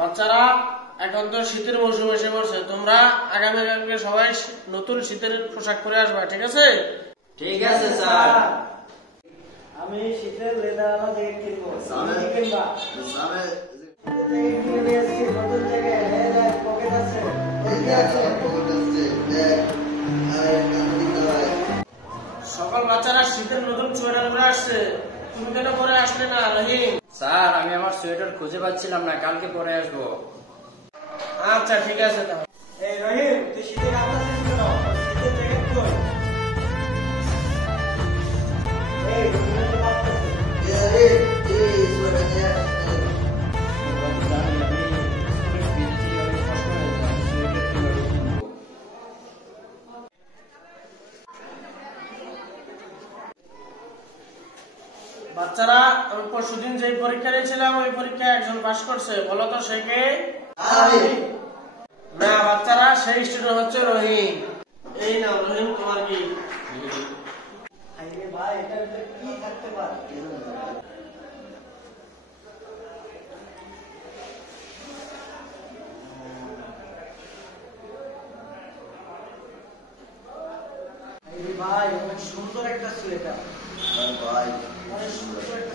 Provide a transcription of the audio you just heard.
বাচ্চারা এখন তো শীতের মৌসুম এসে পড়ছে, তোমরা আগামীকালকে সবাই নতুন শীতের পোশাক পরে আসবা, ঠিক আছে? ঠিক আছে স্যার। আমি শীতের লেদারওয়ালা জ্যাকেট কিনবো। তুমি কিনবা? স্যার জ্যাকেট কিনে নিয়ে এসেছি নতুন জ্যাকেট। এই দেখ পকেট আছে। ঠিক আছে, পকেট আছে, দেখ আর কামড়ি দাও। সকল বাচ্চারা শীতের নতুন সোয়েটার পরে আসছে, তুমি কেন পরে আসলে না রহিম? স্যার আমি আমার সোয়েটার খুঁজে পাচ্ছিলাম না, কালকে পরে আসবো। আচ্ছা ঠিক আছে তাহলে। এই রহিম, তুই শীতে কাপড় আছিস কেন? শীতের জ্যাকেট কই? এই রহিম তো কাঁপতেছে। আরে এই সোয়েটার নিয়ে বাচ্চারা আমি পরশুদিন যে পরীক্ষা দিয়েছিলাম ওই পরীক্ষায় একজন পাশ করছে, বলো তো সে কে? আমি না বাচ্চারা, সেই স্টুডেন্ট হচ্ছে রহিম। এই নাও রহিম, তোমার কি? আরে ভাই, এটার ভিতরে কি থাকতে পারে? আরে ভাই, অনেক সুন্দর একটা সোয়েটার। ভাই অনেক সুন্দর একটা